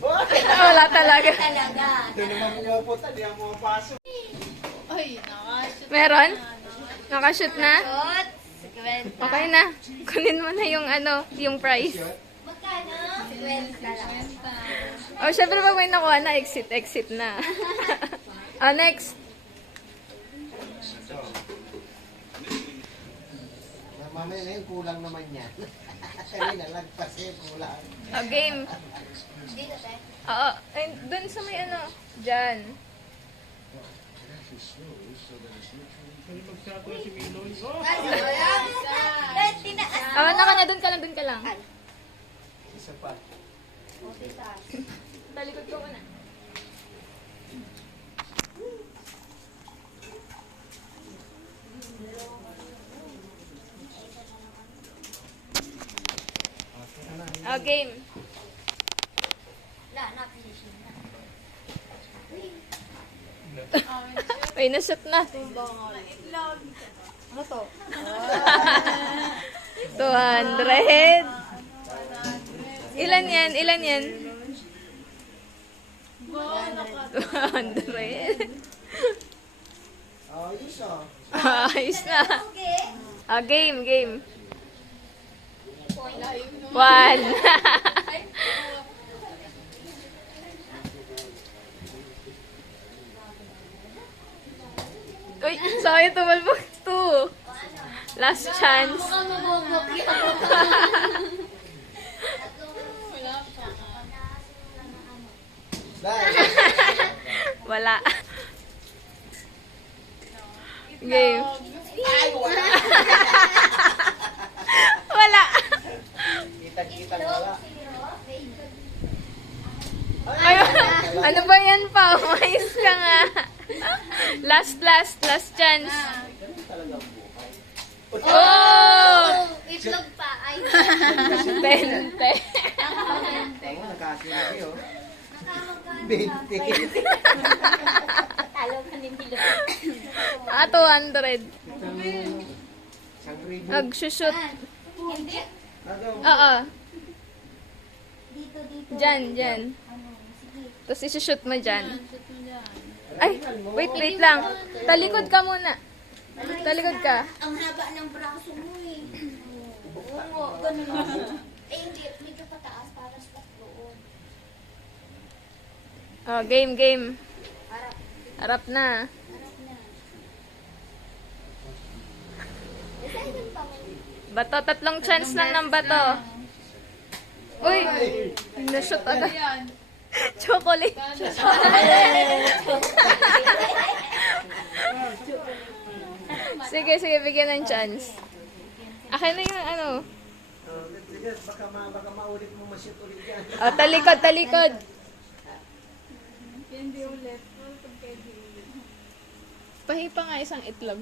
Wala talaga. Doon naman pumupunta, di ako mapasok. Meron? Nakashoot na? Shot. 50. Okay na. Kunin mo na yung yung prize. Magkano? 50 lang. Oh, syempre pag may nakuha na, exit na. Next. Mamaya na yun, kulang naman yan. Kanina, lagpas yun, kulang. Game. Dito, te. Oo. Dun sa may dyan. Kahit tinaas. Naka na, dun ka lang. Isa pa. Talikod ko muna. Game. Finish na. May nashoot na. Ano to? 200. Ilan yan? 200. Ayos ah. Ayos na. Okay. Game. Point. 1. Uy, sayang tumalbog. 2. Last chance. Mukhang mabubok yun. Dahil, Wala. Game. ay, wala. Wala. Kita wala. Ay, ano ba yan pa? Umayos ka nga. Last chance. Oh! Itlog pa. Ay, 20. Oo, nakasunod yun. 20. talo ka ni Milo. 200. Isang ribo. Nagsushoot. Hindi. Ano? Oo. Dito. Dyan. Sige. Tapos isushoot mo dyan. Ay, wait lang. Talikod ka muna. Talikod ka. Ang haba ng braso mo eh. Oo, ganun lang. Hindi. Medyo pataas para sa doon. Game. Harap. Harap na. Harap na. Design pa mo. Bato, 3 chance lang ng bato. Uy, nashoot agad. Chocolate. Sige, bigyan ng chance. Akin na yung Sige, baka maulit mo masyot ulit yan. talikod. Hindi ulit. Pahipa nga isang itlog.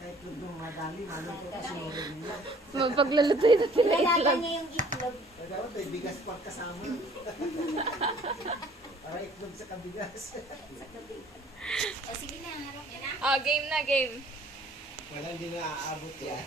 Kahit nung madali, manong ko kasi ulit nila. Mapaglalutoy na sila Nalaga itlog. niya yung itlog. Kaya may bigas pang kasama. Para itlog sa kabigas. O sige na, harap ka na. Game na, game. Wala, hindi na aabot yan.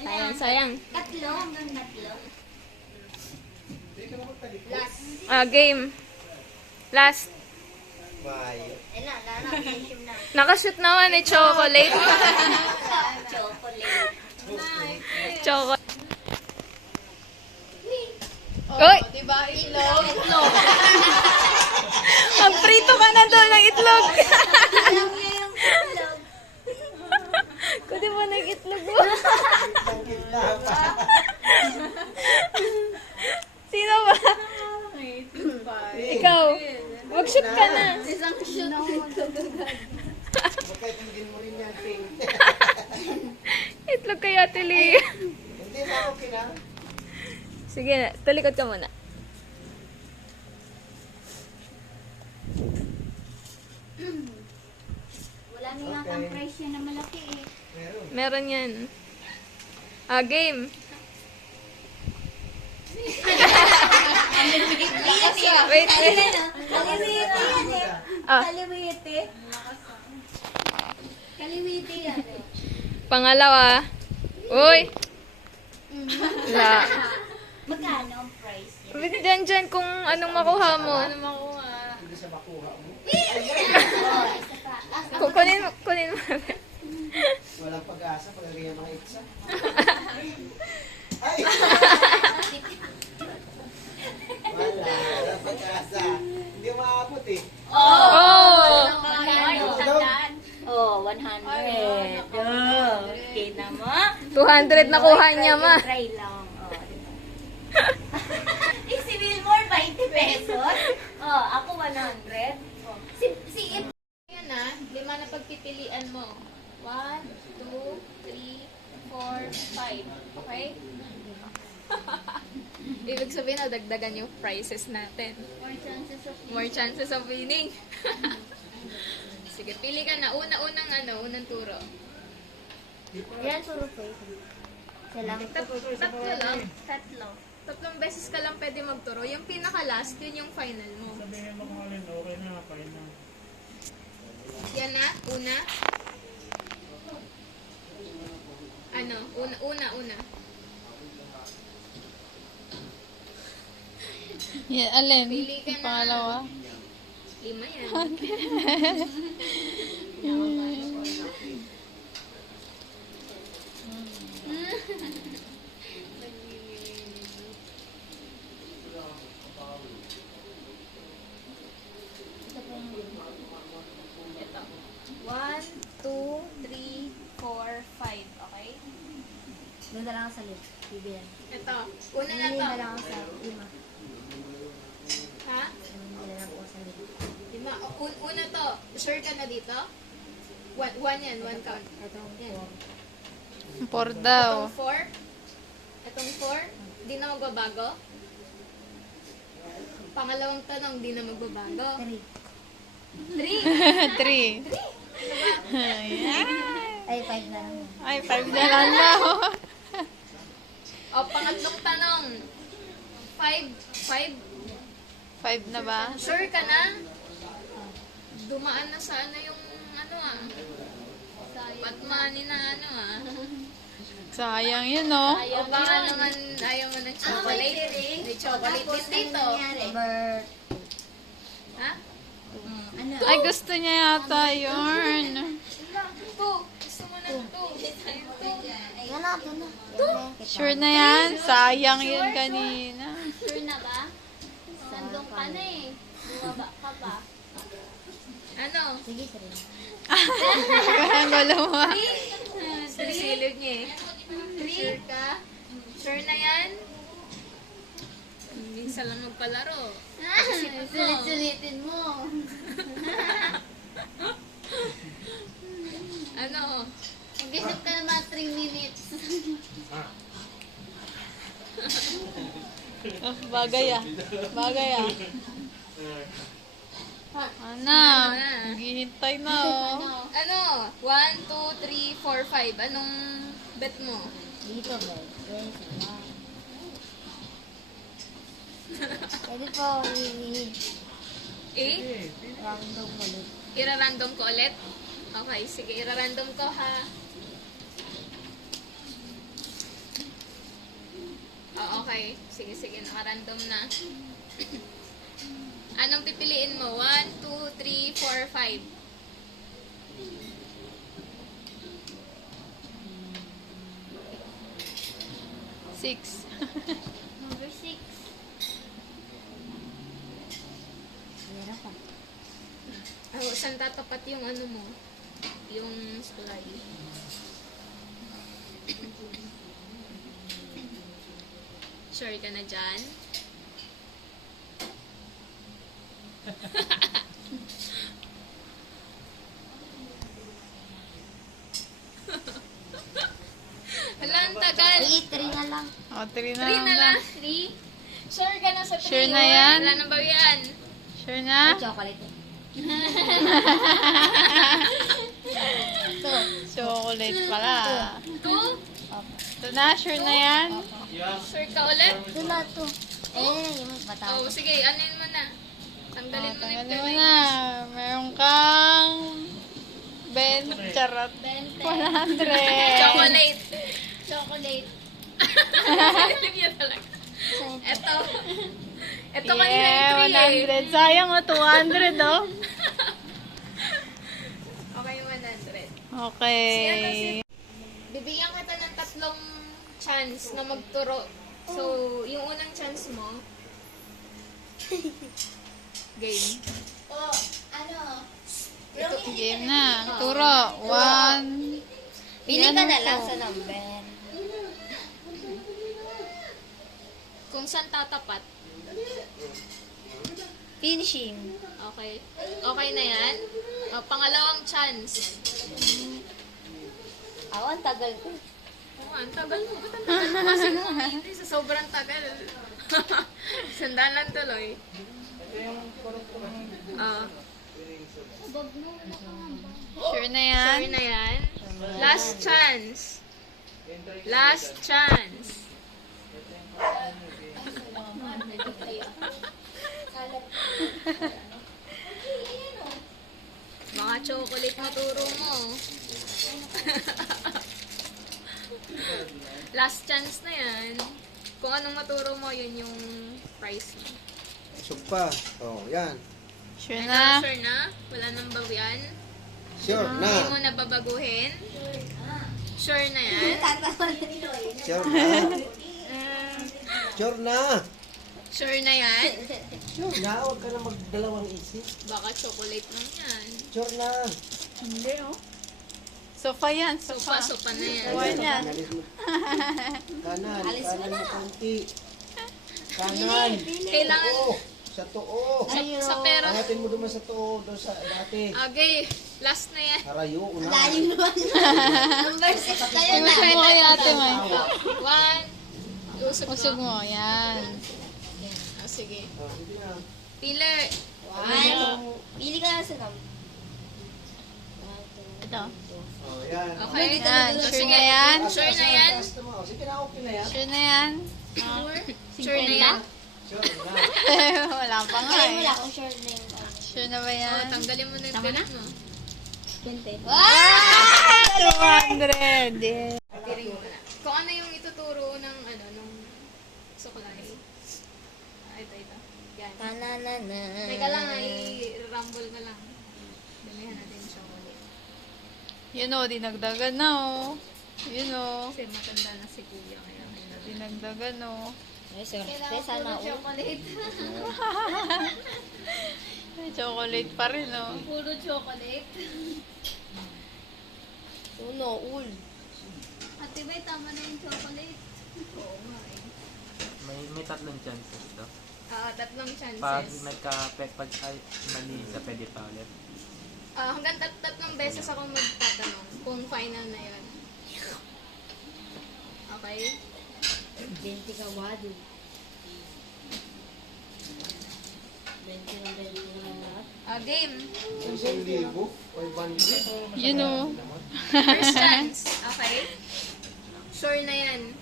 Na. Sayang. Tatlo hanggang tatlo. Last. Game. Last. Bye. Eh na, finish na. Nakashoot naman eh, chocolate. Chocolate. Chocolate. Uy! Diba, itlog? Magprito ka na doon ng itlog. Alam niya yung itlog. Kundi mo nag-itlog mo. Ang gitna pa. Sino ba? Ikaw. Mag-shoot ka na. Isang shoot. Baka itlogin mo rin yan, Pink. Itlog kaya, Tili. Hindi na okay na. Sige, talikod ka muna. Wala na nga kang price yan na malaki eh. Meron. Meron yan. Game. Wait. Kaliwiti yan eh. Ah. Kaliwiti. Kaliwiti yan eh. Pangalawa. Uy! La. Magkano ang price niya? Wait, dyan kung anong makuha mo. Hindi sa makuha mo. Oh, isa pa. Kunin mo. Walang pag-asa pag yung mga itsa. Ay! Walang pag-asa. Hindi maabot eh. Oh! Oh, 100. Okay na mo. 200 nakuha niya, ma. Try lang. Oh. Si Wilmore, 20 pesos. Oh, ako 100. Oh. Si Yan na, 5 na pagpipilian mo. 1, 2, 3, 4, 5. Okay? Ibig sabihin, dagdagan yung prizes natin. More chances of winning. Sige, pili ka na. Unang turo. Yan, puro po. Tatlo lang. Tatlo. 3 beses ka lang pwede magturo. Yung pinaka-last, yun yung final mo. Sabihin mo kung alin, okay na, fine na. Yan na, una. Una. Yeah, alin? Pili ka na. Pangalawa. 5 yan. Ito. 1, 2, 3, 4, 5. Okay? Doon na lang ako sa list. Bibilan. Ito. Una na Hindi to. na lang ako sa lima. Ha? Hindi na lang ako sa lima. 5. Una to. Sure ka na dito? 1 yan. 1 count. Itong Yan. 4 daw. Itong 4. Itong 4. Di na magbabago. Pangalawang tanong, di na magbabago. 3. 3. 3. Ay, 5 na lang. Ay, 5 na lang daw. O, pangatlong tanong. 5. 5 na ba? Sure ka na? Dumaan na sa yung Batmani na Sayang yun, no? O baka naman ayaw mo ng chocolate. May chocolate din dito. Number... Ha? Ano? Ay, gusto niya yata yun. 2. Gusto mo ng 2. Yan na, ito na. Sure na yan? Sayang yun kanina. Sure na ba? Nandun ka na eh. Bumaba ka pa. Ano? Sige, sarili. Parang gulo mo. Silisilip niya eh. Sure ka? Sure na yan? Minsan lang magpalaro. Sulit-sulitin mo. Ano? Mag-isip ka na mga 3 minutes. Oh, bagay ah. Bagay ah. Ana, naghihintay na oh. Ano? 1, 2, 3, 4, 5. Anong bet mo? Dito ba? Yes, pwede po i-random ulit. Ira-random ko ulit? Okay, sige. Ira-random ko ha. Oh, okay. Sige. Naka-random na. Anong pipiliin mo? 1, 2, 3, 4, 5. 6. Number 6. Meron pa. Saan tatapat yung ano mo? Yung slide. Sure ka na dyan? Wala, ang tagal. 3 na lang. O, 3 na 3 lang na daw. lang. 3? Sure ka na sa 3? Sure na yan? Wala na ba yan? Sure na? Chocolate eh. Chocolate pala. 2? Ito na, sure na yan? Sure ka ulit? Ito na to. Yung bata. Oh, sige, anin mo na. Tanggalin mo na yung Tanggalin mo tuloy. na. Meron kang 20 charot. 100. Chocolate. Chocolate. Sinilip niya talaga. Ito. Ito kanina yung 3 eh. 100. Sayang o, 200 oh. Okay, 100. Okay. Bibigyan kita ng 3 chance na magturo. So, yung unang chance mo, game. Oh, ano? Game na. Turo. 1. Pili ka na lang sa number. Kung saan tatapat. Finishing. Okay. Okay na yan. O, pangalawang chance. Ako, ang tagal ko. Oh, ang tagal mo. Ba't ang tagal mo kasi hindi sa sobrang tagal. Sandalan tuloy. Sure na yan? Sure na yan. Last chance. Last chance. Mga chocolate maturo mo. Last chance na yan. Kung anong maturo mo, yun yung price mo. Sugpa. Oh, yan. Sure Ano, na? sure na? Wala nang bawian? Sure Hindi mo na. na babaguhin? Sure na yan? Sure na. Sure na. Sure na yan? Sure na. Huwag ka na magdalawang isip. Baka chocolate lang yan. Sure na. Hindi oh. Sofa yan, sofa. Sopa na yan. Buwan yan. Alis mo. Kanan. Kanan mo konti. Kanan. Kailangan, Oo. Sa tuo. sa pera. Angatin mo naman sa tuo. Doon sa dati. Okay, last na yan. Harayo. Una. Number 6 kayo na. Usog mo kay ate, May. 1. Usog Usog mo. mo, yan. Ah, sige. Oh, hindi na. Pili. Pili ka na sa number. Ito. Oh, yan. Okay? Yan, So, sure sige. na yan? Sure na yan? Sige na, okay na yan. Sure na yan? Sure na yan? Sure na. Wala pa nga Ay, eh. wala akong short name. Sure na ba Oh, yan? tanggalin mo na yung galit mo. 200! Yeah. Tiring mo na. Kung ano yung ituturo ng ano, nung sukulay. Ah, ito. Yan. Na-na-na-na. Teka lang, i-rumble ka lang. Damihan natin yung chocolate. Yun o, dinagdagan na o. Yun o. Kasi matanda na si kuya. Kaya kailangan. Dinagdagan o. Ay, sir. Kailangan Sana puro chocolate. May chocolate pa rin o. Puro chocolate. Uno, ul. Ate Bay, tama na yung chocolate. Oo nga eh. May 3 chances to. Ah, 3 chances. Pag pag ay mali sa pwede pa ulit. Ah, hanggang 3 beses ako magtatanong kung final na yun. Okay? 20 ka wado. 20 na lahat. Ah, game. 1,000. 500. Yun o. First chance. Okay? Sure na yan.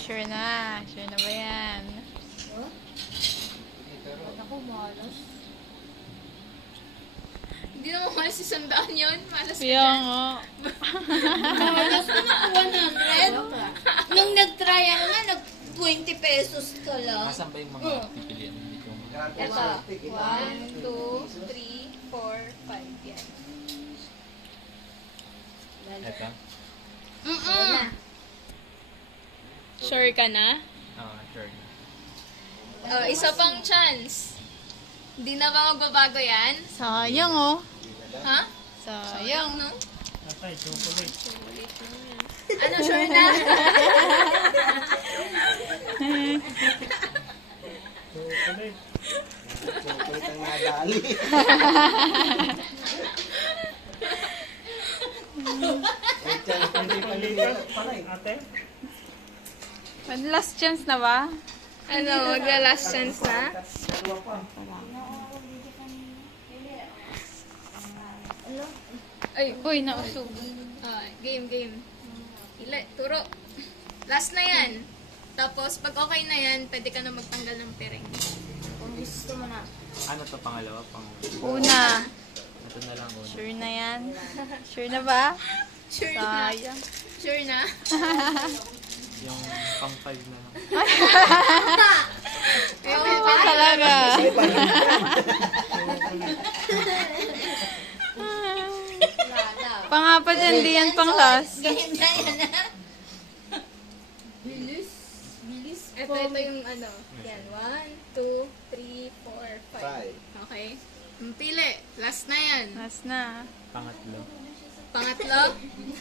Sure na. Sure na ba yan? Ako, malas. Hindi naman malas 100 yun. Malas ka Kaya dyan. nga. Malas ko na 100. Nung nag-try ako na, nag-20 pesos ka lang. Nasaan ba yung mga pipilian? Hindi ko Ito. 1, 2, 3, 4, 5. Yan. Ito? Sure ka na? Oo, sure. Isa pang chance. Hindi na ba magbabago yan? Sayang o. Ha? Sayang. No? Atay, chocolate. Ano, sure na? Chocolate. Chocolate ang nadali. Hindi pa lipat. Ate? One last chance na ba? Ano, magla-last chance na? Dalawa pa. Ay, Uy, nausog. game. Turo. Last na yan. Tapos, pag okay na yan, pwede ka na magtanggal ng piring. Kung gusto mo na. Ano to pangalawa? Una. Ito na lang una. Sure na yan? Sure na ba? Sure na? Sayang. Sure na? Yung pang 5 na lang. Oo, talaga. Ay, parang yan. Pang-apat yan, di yan pang last. Ganyan na yan, ha? Bilis. Ito yung ano. Yan. 1, 2, 3, 4, 5. Five. Okay. Pili. Last na yan. Last na. Pangatlo. Pangatlo.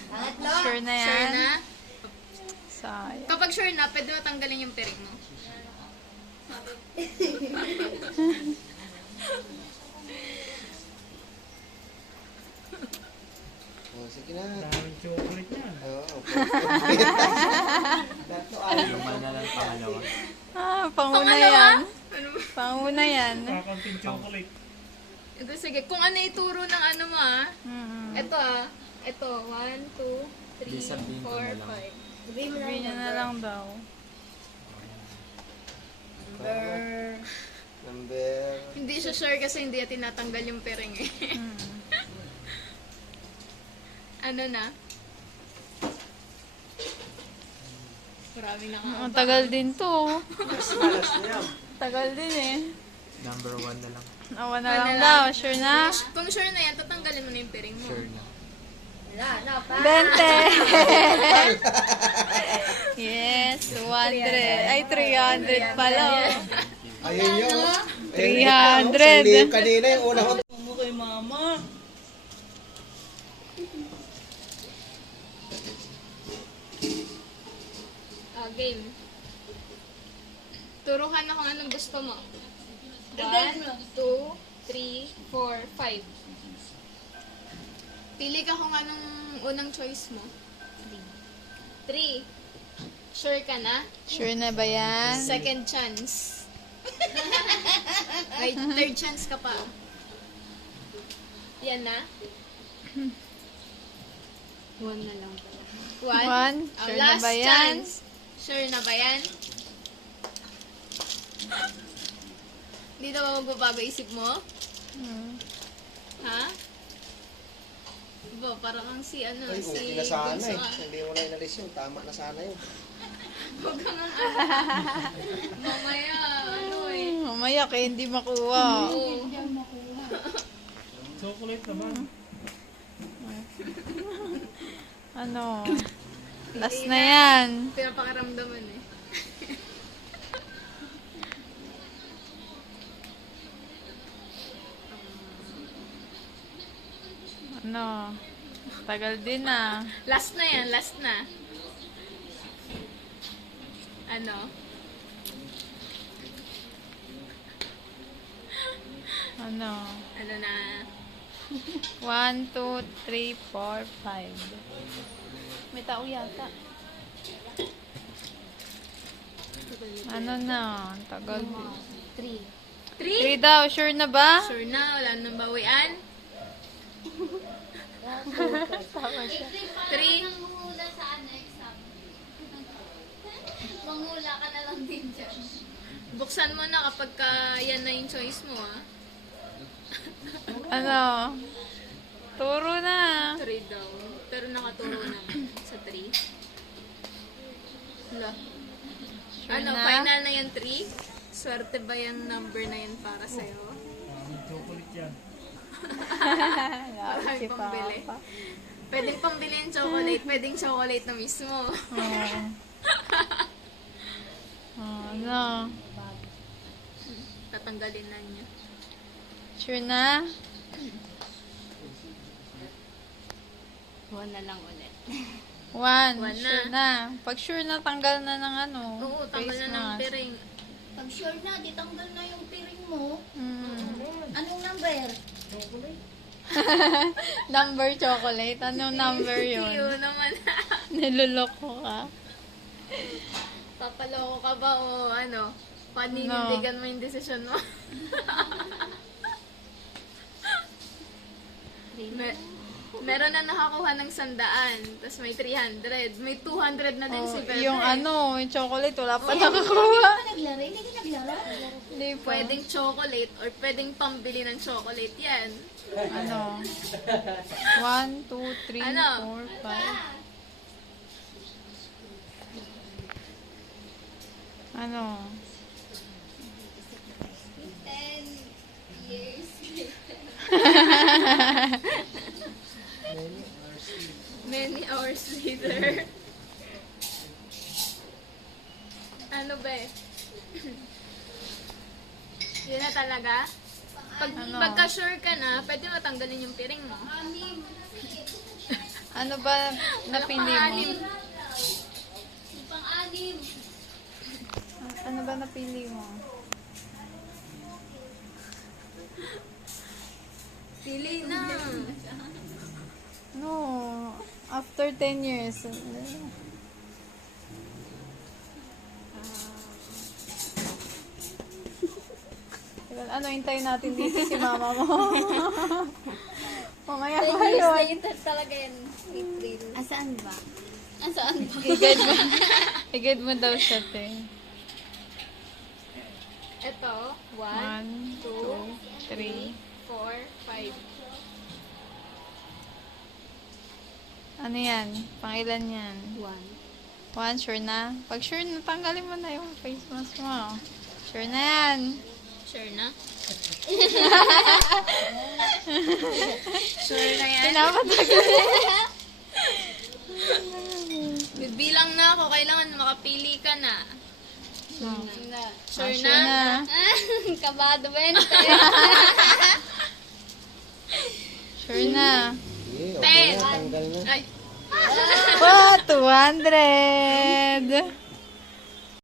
Pangatlo. Sure na yan. Sure na. Sayang. Kapag sure na, pwede mo tanggalin yung piring mo. Oh, sige na. Daming chocolate niya. Oo. Dato Luma na lang pangalawa. Panguna Pangalawa? yan. Ano? Panguna yan. Kakanting chocolate. Ito, sige. Kung ano ituro ng ano mo Mm. Ito Ito. 1, 2, Di sabihin 3, ko na 4, lang. 5. Sabihin niya na lang daw. Number. Hindi siya sure kasi hindi niya tinatanggal yung piring eh. Mm. Ano na? Maraming Ang nakakaba. tagal din to. Malas na yan. Tagal din eh. Number 1 na lang. Awa na lang daw. Sure na? Kung sure na yan, tatanggalin mo na yung piring mo. Sure na. Wala, pa. 20. Yes, 200. Ay, 300 pala. oh. Ayun yun. 300. Ayun, kanina yung una ko. Mo kay mama. Game. Turo ka na kung anong gusto mo. 1, 2, 3, 4, 5. Pili ka kung anong unang choice mo. 3. Sure ka na? Sure na ba yan? Second chance. May third chance ka pa. Yan na? 1 na lang pala. 1? Sure na ba yan? Chance. Sure na ba yan? Hindi na ba magbabago isip mo? Hmm. Ha? Ba, parang ang si ano, Ay, si okay na sana Bunso, eh. ah. Hindi mo na inalis yun. Tama na sana yun. Huwag ka nga. Mamaya, ano eh. Mamaya kayo hindi makuha. Oo. Chocolate naman. Ano? Last na yan. Pinapakiramdaman eh. Ano? Tagal din ah. Last na yan, last na. Ano? Ano? Ano na? 1, 2, 3, 4, 5. May tao yata. Ano na? Ang tagal din. 3 3? daw. Sure na ba? Sure na, wala nang bawian. 3? Manghula sa ano exam. Manghula ka na lang din dyan. Buksan mo na kapag yan na yung choice mo ah. Ano? Turo na. 3 daw. Pero nakaturo na sa 3. Hala. Sure Ano, na? final na yung 3? Swerte ba yung number na yun para sa'yo? Daming chocolate yan. Lalo si pambili. Papa. Pwedeng pambili yung chocolate, pwedeng chocolate na mismo. Oo. Ano? Tatanggalin na niya. Sure na? 1 na lang ulit. 1. One na. Sure na. Pag sure na, tanggal na ng ano. Oo, tanggal face na ng mask. piring. Pag sure na, ditanggal na yung piring mo. Mm. Anong number? Number chocolate. Anong number yun? Yun naman. Niloloko ka. Papaloko ka ba o ano? Paninindigan mo yung desisyon mo? Meron na nakakuha ng 100, tapos may 300. May 200 na din si Pepe. Yung ano, yung chocolate, wala pa nakakuha. Naglaro? Hindi ka naglaro? Hindi pa. Pwedeng chocolate or pwedeng pambili ng chocolate yan. Ano? 1, 2, 3, Ano? 4, 5. Ano? 10 years. Many hours later. Ano ba eh? Yun na talaga? Ano? Pagka-sure ka na, pwede mo tanggalin yung piring mo. Ano ba napili mo? Pang-anim. Pang-anim. Ano ba napili mo? Pili na. No. After 10 years. Ano, hintayin natin dito si mama mo. Mamaya 10 pa years yun. later talaga yan. April. Asaan ba? Asaan ba? I-guide mo. I-guide mo daw siya, te. Ito, 1, 1, 2, 3. 4, 5. Ano yan? Pangilan yan? 1. 1, sure na? Pag sure na, tanggalin mo na yung face mask mo. Sure na yan. Sure na? Sure na yan? Pinapatagal. Bibilang na ako. Kailangan makapili ka na. Sure Sure na? Kabado ba yan? Sure na. Sige, okay na, tanggal na. Ay, Oh, 200!